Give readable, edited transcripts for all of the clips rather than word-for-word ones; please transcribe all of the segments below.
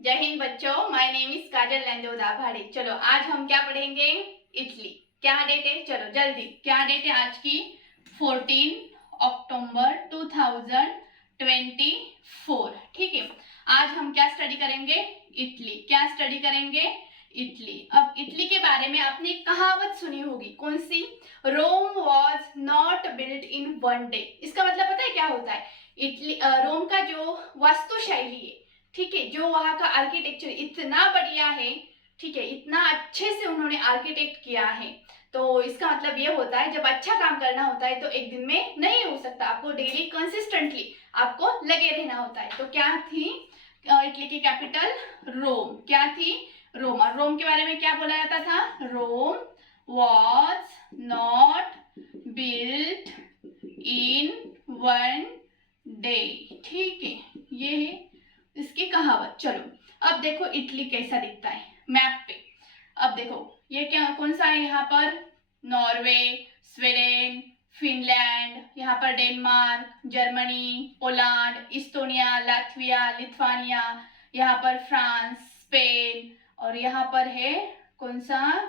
जय हिंद बच्चों, my name is काजल लेंदो दाभाड़े। चलो आज हम क्या पढ़ेंगे? इटली। क्या डेट है? चलो जल्दी, क्या डेट है आज की? 14 अक्टूबर 2024। ठीक है, आज हम क्या स्टडी करेंगे? इटली। क्या स्टडी करेंगे? इटली। अब इटली के बारे में आपने एक कहावत सुनी होगी, कौन सी? Rome was not built in one day. इसका मतलब पता है क्या होता है? इटली रोम का जो वास्तुशैली है, ठीक है, जो वहां का आर्किटेक्चर इतना बढ़िया है, ठीक है, इतना अच्छे से उन्होंने आर्किटेक्ट किया है। तो इसका मतलब ये होता है जब अच्छा काम करना होता है तो एक दिन में नहीं हो सकता, आपको डेली कंसिस्टेंटली आपको लगे रहना होता है। तो क्या थी इटली की कैपिटल? रोम। क्या थी? रोम। और रोम के बारे में क्या बोला जाता था? Rome was not built in one day. ठीक है, ये है इसकी कहावत। चलो अब देखो इटली कैसा दिखता है मैप पे। अब देखो ये क्या, कौन सा है यहाँ पर? नॉर्वे, स्वीडन, फिनलैंड, यहाँ पर Denmark, Germany, Poland, Estonia, Latvia, Lithuania, यहाँ पर फ्रांस, स्पेन, और यहाँ पर है कौन सा?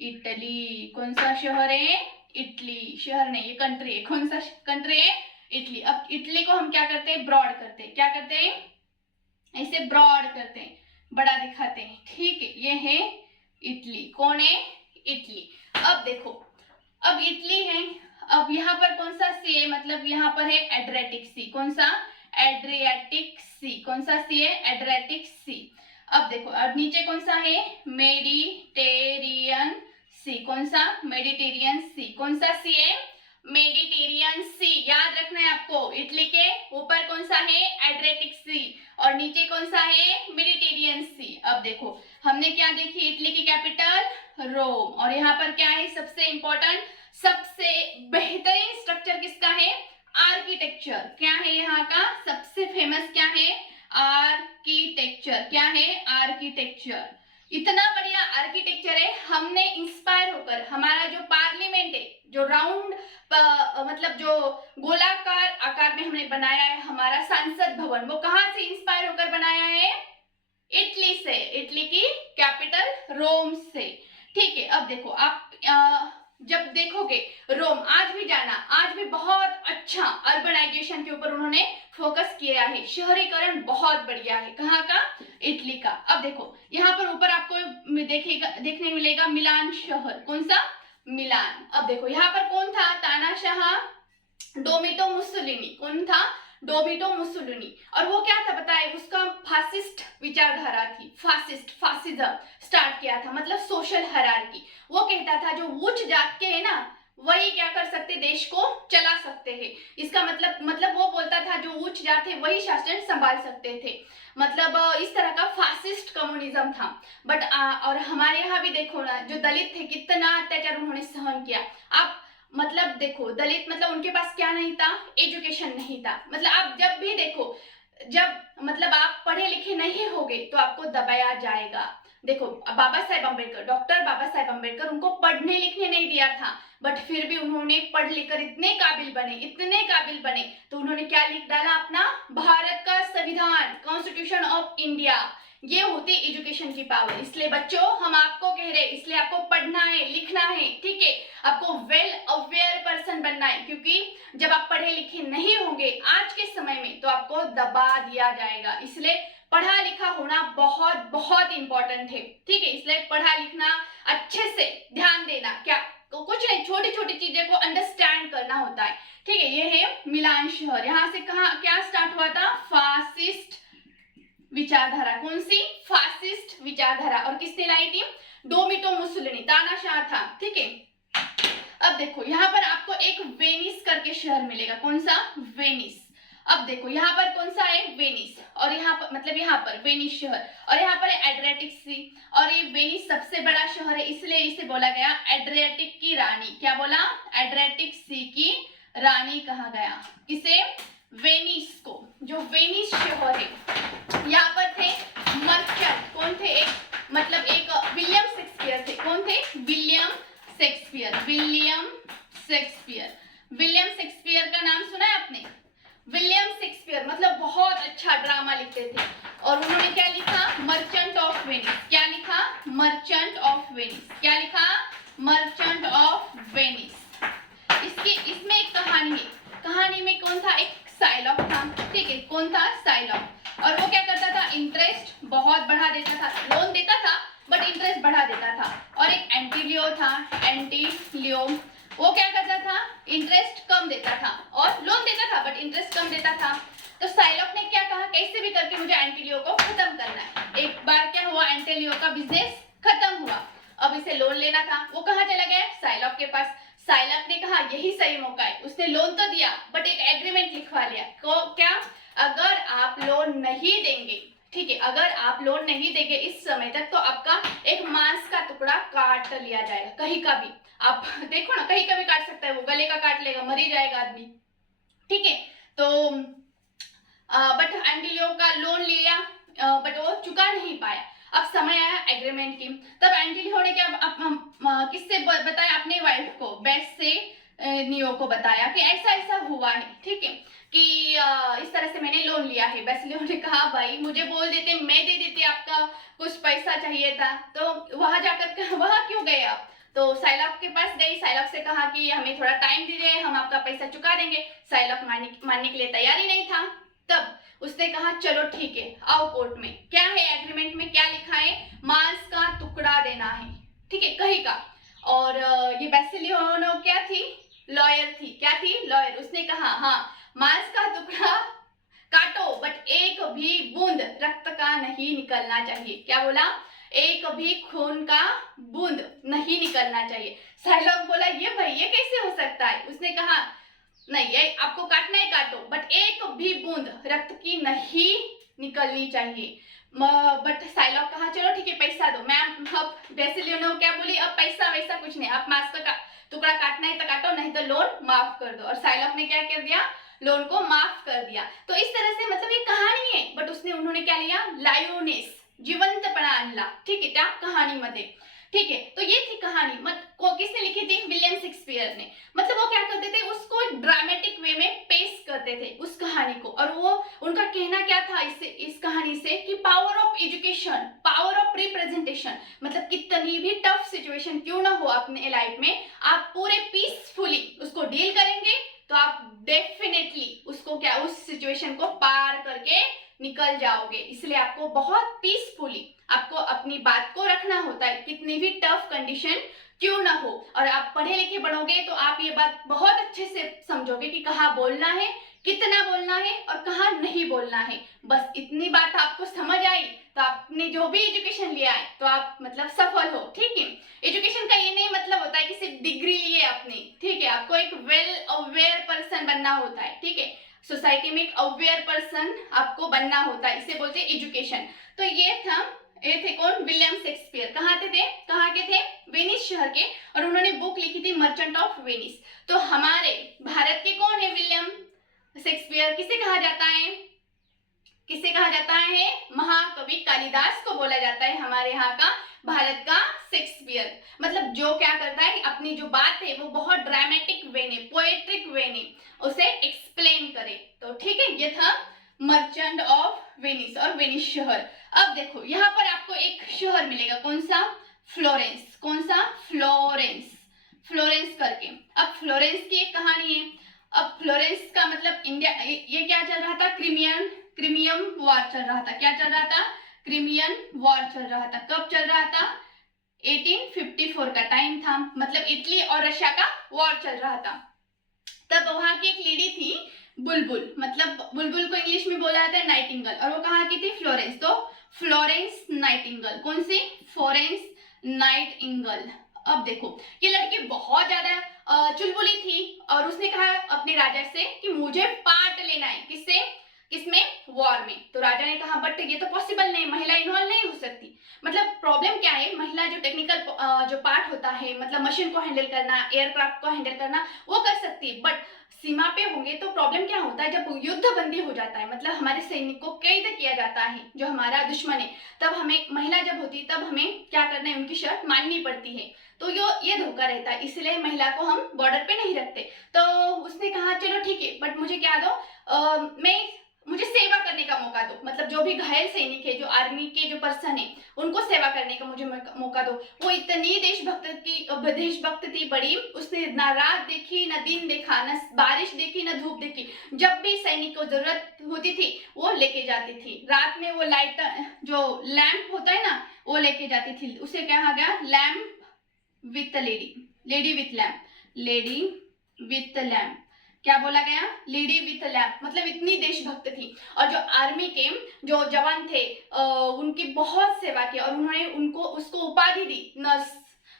इटली। कौन सा शहर है? इटली। शहर नहीं, ये कंट्री है। कौन सा कंट्री है? इटली। अब इटली को हम क्या करते हैं? ब्रॉड करते हैं। क्या करते हैं? ऐसे ब्रॉड करते हैं, बड़ा दिखाते हैं। ठीक है, ये है इटली। कौन है? इटली। अब देखो, अब इटली है, अब यहाँ पर कौन सा सी है? मतलब यहाँ पर है एड्रियाटिक सी। कौन सा? एड्रियाटिक सी। कौन सा सी है? एड्रियाटिक सी। अब देखो, अब नीचे कौन सा है? मेडिटेरियन सी। कौन सा? मेडिटेरियन सी। कौन सा सी है? मेडिटेरियन सी। याद रखना है आपको, इटली के ऊपर कौन सा है? एड्रियाटिक सी, और नीचे कौन सा है? मेडिटेरियन सी। अब देखो हमने क्या देखी? इटली की कैपिटल रोम, और यहाँ पर क्या है सबसे इंपॉर्टेंट, सबसे बेहतरीन स्ट्रक्चर किसका है? आर्किटेक्चर। क्या है यहाँ का सबसे फेमस? क्या है? आर्किटेक्चर। क्या है? आर्किटेक्चर। इतना बढ़िया आर्किटेक्चर है, हमने इंस्पायर होकर हमारा जो पार्लियामेंट है, जो राउंड मतलब जो गोलाकार आकार में हमने बनाया है हमारा संसद भवन, वो कहां से इंस्पायर होकर बनाया है? इटली से, इटली की कैपिटल रोम से। ठीक है, अब देखो आप जब देखोगे रोम, आज भी जाना, आज भी बहुत अच्छा अर्बनाइजेशन के ऊपर उन्होंने फोकस किया है, शहरीकरण बहुत बढ़िया है। कहाँ का? इटली का। अब देखो यहाँ पर ऊपर आपको देखने मिलेगा मिलान शहर। कौन सा? मिलान। अब देखो यहाँ पर कौन था? तानाशाह डोमिटो मुसोलिनी। कौन था? डोमिटो मुसोलिनी। और वो क्या था पता है? उसका फासिस्ट विचारधारा थी, फासिज्म स्टार्ट किया था, मतलब सोशल हायरार्की। वो कहता था जो उच्च जात के है ना, वही क्या कर सकते? देश को चला सकते हैं। इसका मतलब वो बोलता था जो उच्च जात है वही शासन संभाल सकते थे। मतलब इस तरह का फासिस्ट कम्युनिज्म था। बट और हमारे यहाँ भी देखो ना, जो दलित थे कितना अत्याचार उन्होंने सहन किया। आप मतलब देखो, दलित मतलब उनके पास क्या नहीं था? एजुकेशन नहीं था। मतलब आप जब भी देखो, जब मतलब आप पढ़े लिखे नहीं होगे तो आपको दबाया जाएगा। देखो बाबा साहेब अम्बेडकर, डॉक्टर बाबा साहेब अम्बेडकर, उनको पढ़ने लिखने नहीं दिया था, बट फिर भी उन्होंने पढ़ लिख कर इतने काबिल बने, तो उन्होंने क्या लिख डाला अपना? भारत का संविधान, कॉन्स्टिट्यूशन ऑफ इंडिया। ये होती एजुकेशन की पावर। इसलिए बच्चों हम आपको कह रहे हैं, इसलिए आपको पढ़ना है, लिखना है, ठीक है, आपको वेल अवेयर पर्सन बनना है, क्योंकि जब आप पढ़े लिखे नहीं होंगे आज के समय में तो आपको दबा दिया जाएगा। इसलिए पढ़ा लिखा होना बहुत बहुत इंपॉर्टेंट है। ठीक है, इसलिए पढ़ा लिखना, अच्छे से ध्यान देना, क्या तो कुछ नहीं, छोटी छोटी चीजें को अंडरस्टैंड करना होता है। ठीक है, ये है मिलान शहर। यहाँ से कहा क्या स्टार्ट हुआ था? फासिस्ट विचारधारा। कौन सी? फासिस्ट विचारधारा। और किसने लाई थी? डोमिटो मुसोलिनी, तानाशाह था। ठीक है, अब देखो यहाँ पर आपको एक वेनिस करके शहर मिलेगा। कौन सा? वेनिस। अब देखो यहाँ पर कौन सा है? वेनिस। और यहाँ पर मतलब यहाँ पर वेनिस शहर, और यहाँ पर है एड्रियाटिक सी। और ये वेनिस सबसे बड़ा शहर है, इसलिए इसे बोला गया एड्रियाटिक की रानी। क्या बोला? एड्रियाटिक सी की रानी कहा गया। किसे? वेनिस को। जो वेनिस शहर है, यहाँ पर थे मर्चेंट। कौन थे? एक मतलब एक विलियम शेक्सपियर थे। कौन थे? William Shakespeare. विलियम शेक्सपियर का नाम सुना है आपने? विलियम शेक्सपियर मतलब बहुत अच्छा ड्रामा लिखते थे। और उन्होंने क्या लिखा, मर्चेंट ऑफ वेनिस। क्या लिखा, मर्चेंट ऑफ वेनिस। क्या लिखा, मर्चेंट ऑफ वेनिस। इसमें एक कहानी है, कहानी में कौन था, एक साइलॉक था, ठीक है, कौन था, साइलॉक। और वो क्या करता था, इंटरेस्ट बहुत बढ़ा देता था, लोन देता था बट इंटरेस्ट बढ़ा देता था। और एक एंटीलियो था, एंटीलियो, वो क्या करता था, इंटरेस्ट कम देता था और लोन देता था बट इंटरेस्ट कम देता था। तो साइलॉक ने क्या कहा, कैसे भी करके मुझे एंटीलियो को खत्म करना है। एक बार क्या हुआ, एंटीलियो का बिजनेस खत्म हुआ, अब इसे लोन लेना था। वो कहाँ चला गया, साइलॉक के पास। साइलॉक ने कहा यही सही मौका है, उसने लोन तो दिया बट एक एग्रीमेंट लिखवा लिया। क्या, अगर आप लोन नहीं देंगे, ठीक है, अगर आप लोन नहीं देंगे इस समय तक, तो आपका एक मांस का टुकड़ा काट लिया जाएगा, कहीं का भी। आप देखो ना, कहीं का भी काट सकता है, वो गले का काट लेगा, मर ही जाएगा आदमी, ठीक है। तो बट एंटीलियो का लोन लिया बट वो चुका नहीं पाया। अब समय आया एग्रीमेंट की। तब एंटीलियो ने क्या किससे बताया, अपने वाइफ को, बेसिलियो को बताया कि ऐसा ऐसा हुआ है, ठीक है, कि इस तरह से मैंने लोन लिया है। बेसिलियो ने कहा भाई मुझे बोल देते, मैं दे देती, आपका कुछ पैसा चाहिए था। तो वहां जाकर वहां क्यों गए आप। तो साइलॉक के पास गई, साइलॉक से कहा कि हमें थोड़ा टाइम दीजिए, हम आपका पैसा चुका देंगे। साइलॉक मानने के लिए तैयार ही नहीं था। तब उसने कहा चलो ठीक है, आओ कोर्ट में। क्या है एग्रीमेंट में, क्या लिखा है, मांस का टुकड़ा देना है, ठीक है, कहीं का। और ये बेसिलियो क्या थी, लॉयर थी। क्या थी, लॉयर। उसने कहा हाँ, मांस का टुकड़ा काटो बट एक भी बूंद रक्त का नहीं निकलना चाहिए। क्या बोला, एक भी खून का बूंद नहीं निकलना चाहिए। साइलॉक बोला ये भाई ये कैसे हो सकता है। उसने कहा नहीं, ये आपको काटना है काटो बट एक भी बूंद रक्त की नहीं निकलनी चाहिए। बट साइलॉक कहा चलो ठीक है, पैसा दो। मैम, अब बेसिलियो क्या बोली, अब पैसा वैसा कुछ नहीं, आप मांस का टुकड़ा काटना है तो काटो, नहीं तो लोन माफ कर दो। और साइलॉक ने क्या कर दिया, लोन को माफ कर दिया। तो इस तरह से मतलब ये कहानी है बट उन्होंने क्या लिया, लायोनेस, जिवंतपणा आणला, ठीक है, त्या कहाणीमध्ये, ठीक है। तो ये थी कहानी, किसने लिखी थी, विलियम शेक्सपियर ने। मतलब वो क्या करते थे, उसको ड्रामेटिक वे में पेश करते थे उस कहानी को। और वो उनका कहना क्या था इस कहानी से कि power of education, power of representation, मतलब कितनी भी टफ सिचुएशन क्यों ना हो अपने लाइफ में, आप पूरे पीसफुली उसको डील करेंगे तो आप डेफिनेटली उसको क्या, उस सिचुएशन को पार करके निकल जाओगे। इसलिए आपको बहुत पीसफुली आपको अपनी बात को रखना होता है, कितनी भी टफ कंडीशन क्यों ना हो। और आप पढ़े लिखे बनोगे तो आप ये बात बहुत अच्छे से समझोगे कि कहाँ बोलना है, कितना बोलना है और कहाँ नहीं बोलना है। बस इतनी बात आपको समझ आई तो आपने जो भी एजुकेशन लिया है तो आप मतलब सफल हो, ठीक है। एजुकेशन का ये नहीं मतलब होता है कि सिर्फ डिग्री लिए अपनी, ठीक है, आपको एक वेल अवेयर पर्सन बनना होता है, ठीक है। सोसाइटी में एक अवेयर पर्सन आपको बनना होता है, इसे बोलते हैं एजुकेशन। तो ये थे कौन, विलियम शेक्सपियर। कहाँ के थे, वेनिस शहर के। और उन्होंने बुक लिखी थी मर्चेंट ऑफ वेनिस। तो हमारे भारत के कौन है विलियम शेक्सपियर, किसे कहा जाता है, किसे कहा जाता है, महाकवि कालिदास को बोला जाता है हमारे यहाँ का भारत का शेक्सपियर। मतलब जो क्या करता है, अपनी जो बात है वो बहुत ड्रामेटिक वे में, पोएट्रिक वे में उसे एक्सप्लेन करे। तो ठीक है, ये था मर्चेंट ऑफ वेनिस और वेनिस शहर। अब देखो यहाँ पर आपको एक शहर मिलेगा, कौन सा, फ्लोरेंस। कौन सा, फ्लोरेंस, फ्लोरेंस करके। अब फ्लोरेंस की एक कहानी है। अब फ्लोरेंस का मतलब इंडिया, ये क्या चल रहा था, क्रीमियन वॉर चल रहा था। क्या चल रहा था, क्रीमियन वॉर चल रहा था। कब चल रहा था, 1854 का टाइम था, मतलब इटली और रशिया का वॉर चल रहा था। तब वहां की एक लेडी थी बुलबुल, मतलब बुलबुल को इंग्लिश में बोला जाता है नाइटिंगेल, और वो कहाँ की थी, फ्लोरेंस। तो फ्लोरेंस नाइटिंगेल, कौन सी, फ्लोरेंस नाइटिंगेल। अब देखो ये लड़की बहुत ज्यादा चुलबुली थी और उसने कहा अपने राजा से कि मुझे पार्ट लेना है, किससे, किसमें, वॉर में। तो राजा ने कहा बट ये तो पॉसिबल नहीं, महिला इन्वॉल्व नहीं हो सकती। मतलब प्रॉब्लम क्या है, महिला जो टेक्निकल जो पार्ट होता है, मतलब मशीन को हैंडल करना, एयरक्राफ्ट को हैंडल करना, वो कर सकती है। बट सीमा पे होंगे तो प्रॉब्लम क्या होता है, जब युद्ध बंदी हो जाता है, मतलब हमारे सैनिक को कैद किया जाता है जो हमारा दुश्मन है, तब हमें, महिला जब होती है तब हमें क्या करना है, उनकी शर्त माननी पड़ती है। तो ये धोखा रहता है, इसलिए महिला को हम बॉर्डर पे नहीं रखते। तो उसने कहा चलो ठीक है बट मुझे क्या दो, मुझे सेवा करने का मौका दो, मतलब जो जो भी घायल सैनिक है, जो आर्मी के जो पर्सन है, उनको सेवा करने का मुझे मौका दो। वो इतनी देशभक्त थी बड़ी, उसने ना रात देखी, ना दिन देखा, ना बारिश देखी, ना धूप देखी। जब भी सैनिक को जरूरत होती थी वो लेके जाती थी। रात में वो लाइट जो लैंप होता है ना, वो लेके जाती थी। उसे कहा गया lamp with lady, lady with lamp, lady with lamp. क्या बोला गया? Lady with lamp. मतलब इतनी देशभक्त थी। और जो आर्मी के जो जवान थे उनकी बहुत सेवा की और उन्होंने उनको उसको उपाधि दी, नर्स,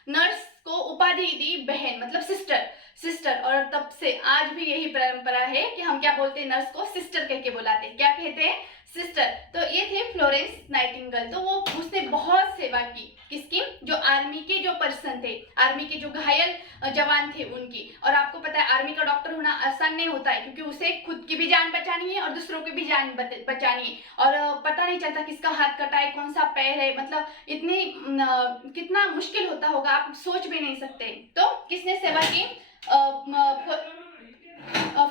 नर्स को उपाधि दी बहन, मतलब सिस्टर, सिस्टर। और तब से आज भी यही परंपरा है कि हम क्या बोलते हैं, नर्स को सिस्टर कह के बुलाते हैं। क्या कहते हैं? सिस्टर। तो ये थे फ्लोरेंस नाइटिंगेल। तो वो उसने बहुत सेवा की। किसकी? जो आर्मी के जो पर्सन थे, आर्मी के जो घायल जवान थे उनकी। और आपको पता है आर्मी का डॉक्टर होना आसान नहीं होता है, क्योंकि उसे खुद की भी जान बचानी है और दूसरों की भी जान बचानी है। और पता नहीं चलता किसका हाथ कटा है, कौन सा पैर है, मतलब इतनी कितना मुश्किल होता होगा, आप सोच भी नहीं सकते। तो किसने सेवा की?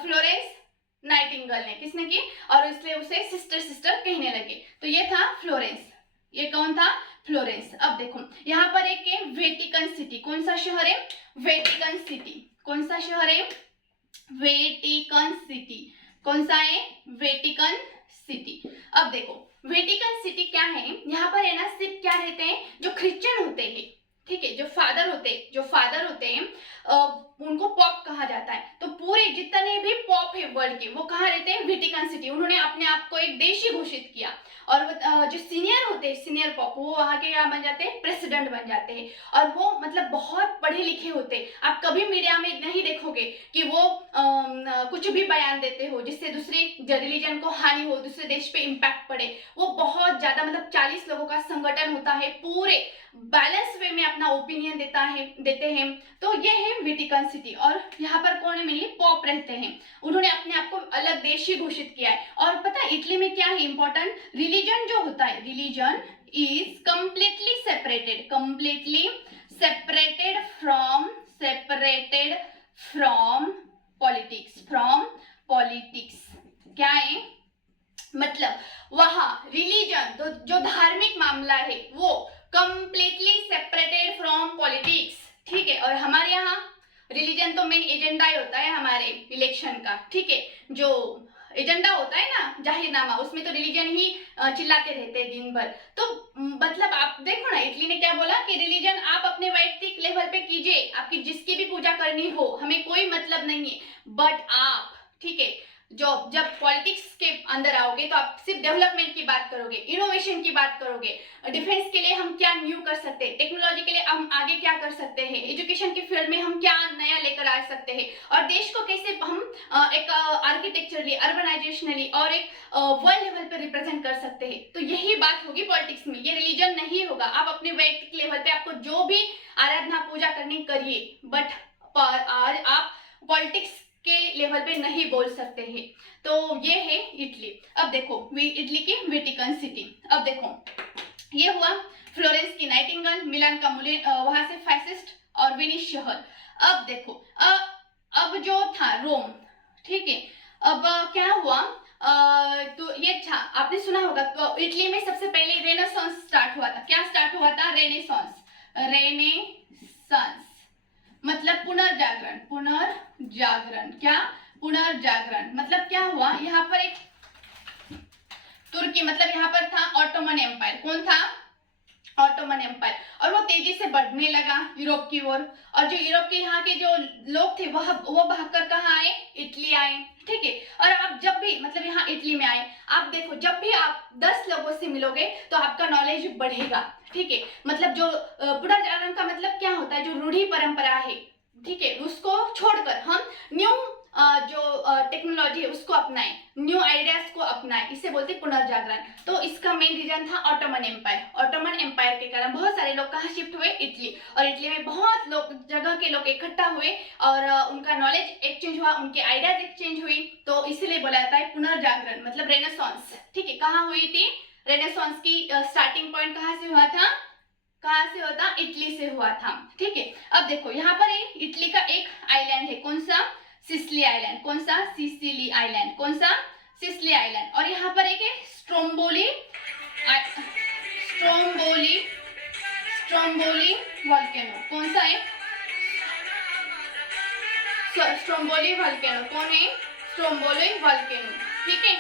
फ्लोरेंस नाइटिंगेल ने। किसने की? और इसलिए उसे सिस्टर सिस्टर कहने लगे। तो ये था फ्लोरेंस। ये कौन था? फ्लोरेंस। अब देखो यहाँ पर एक है वेटिकन सिटी। कौन सा शहर है? Vatican city. कौन सा शहर है? Vatican city. कौन सा है? Vatican city. अब देखो वेटिकन सिटी क्या है, यहाँ पर है ना सिर्फ क्या रहते हैं, जो क्रिश्चियन होते हैं, ठीक है, जो फादर होते हैं उनको पॉप कहा जाता है। तो पूरे जितने भी पॉप है वर्ल्ड के, वो कहाँ रहते हैं? Vatican city. उन्होंने अपने आप को एक देशी घोषित किया। और जो सीनियर होते हैं, सीनियर पॉप, वो वहाँ के क्या बन जाते हैं? प्रेसिडेंट बन जाते हैं। और वो मतलब बहुत पढ़े लिखे होते हैं। आप कभी मीडिया में नहीं देखोगे कि वो कुछ भी बयान देते हो जिससे दूसरी रिलीजन को हानि हो, दूसरे देश पे इम्पैक्ट पड़े। वो बहुत ज्यादा, मतलब 40 लोगों का संगठन होता है, पूरे बैलेंस वे में अपना ओपिनियन देते हैं। तो ये है वेटिकन सिटी। और यहाँ पर कौन है? मेनली पॉप रहते हैं। उन्होंने अपने आप को अलग देशी घोषित किया है। और पता है इटली में क्या है इंपॉर्टेंट? रिलीजन जो होता है, religion is completely separated from politics. क्या है मतलब? वहां रिलीजन जो धार्मिक मामला है वो कंप्लीटली सेपरेटेड फ्रॉम पॉलिटिक्स, ठीक है। और हमारे यहाँ रिलीजन तो मेन एजेंडा ही होता है हमारे इलेक्शन का, ठीक है। जो एजेंडा होता है ना, जाहिरनामा, उसमें तो रिलीजन ही चिल्लाते रहते हैं दिन भर। तो मतलब आप देखो ना, इटली ने क्या बोला कि रिलीजन आप अपने वैयक्तिक लेवल पे कीजिए, आपकी जिसकी भी पूजा करनी हो, हमें कोई मतलब नहीं है। बट आप, ठीक है, जब पॉलिटिक्स के अंदर आओगे तो आप सिर्फ डेवलपमेंट की बात करोगे, इनोवेशन की बात करोगे, डिफेंस के लिए हम क्या न्यू कर सकते हैं, टेक्नोलॉजी के लिए हम आगे क्या कर सकते हैं, एजुकेशन की फील्ड में हम क्या नया लेकर आ सकते हैं, और देश को कैसे हम एक आर्किटेक्चरली, अर्बनाइजेशनली और एक वर्ल्ड लेवल पे रिप्रेजेंट कर सकते हैं। तो यही बात होगी पॉलिटिक्स में, ये रिलीजन नहीं होगा। आप अपने वैयक्तिक लेवल पे आपको जो भी आराधना पूजा करनी करिए, बट आज आप पॉलिटिक्स के लेवल पे नहीं बोल सकते हैं। तो ये है इटली। अब देखो इटली की वेटिकन सिटी। अब देखो ये हुआ फ्लोरेंस की नाइटिंगेल, मिलान का वहां से फैसिस्ट और वेनिस शहर। अब देखो अब जो था रोम, ठीक है। अब क्या हुआ, तो ये था, आपने सुना होगा, तो इटली में सबसे पहले रेनेसांस स्टार्ट हुआ था। क्या स्टार्ट हुआ था? रेनेसांस मतलब पुनर्जागरण। क्या? पुनर्जागरण। मतलब क्या हुआ, यहाँ पर एक तुर्की, मतलब यहाँ पर था ऑटोमन एम्पायर। कौन था? Ottoman empire. और वो तेजी से बढ़ने लगा यूरोप की ओर। और जो यूरोप के यहाँ के जो लोग थे वो भागकर कहाँ आए? इटली आए, ठीक है। और आप जब भी, मतलब यहाँ इटली में आए, आप देखो जब भी आप 10 लोगों से मिलोगे तो आपका नॉलेज बढ़ेगा, ठीक है। मतलब जो पुनर्जागरण का मतलब क्या होता है? जो रूढ़ी परंपरा है, ठीक है, उसको छोड़कर हम न्यू जो टेक्नोलॉजी है उसको अपनाएं, न्यू आइडियाज को अपनाएं, इसे बोलते हैं पुनर्जागरण। तो इसका मेन रीजन था ऑटोमन एम्पायर। ऑटोमन एम्पायर के कारण बहुत सारे लोग कहाँ शिफ्ट हुए? इटली। और इटली में बहुत लोग, जगह के लोग इकट्ठा हुए और उनका नॉलेज एक्सचेंज हुआ, उनके आइडियाज एक्सचेंज हुई। तो इसलिए बोला जाता है पुनर्जागरण, मतलब रेनेसांस, ठीक है। कहाँ हुई थी रेनेसांस की स्टार्टिंग पॉइंट? कहाँ से हुआ था? कहाँ से हुआ था? इटली से हुआ था, ठीक है। अब देखो यहाँ पर इटली का एक आइलैंड है, कौन सा? Sicily island. कौन सा? Sicily island. कौन सा? Sicily island. और यहाँ पर एक है स्ट्रोम्बोली स्ट्रोम्बोली स्ट्रोम्बोली वॉल्केनो कौन सा है? स्ट्रोम्बोली वॉल्केनो कौन है? स्ट्रोम्बोली वॉल्केनो, ठीक है।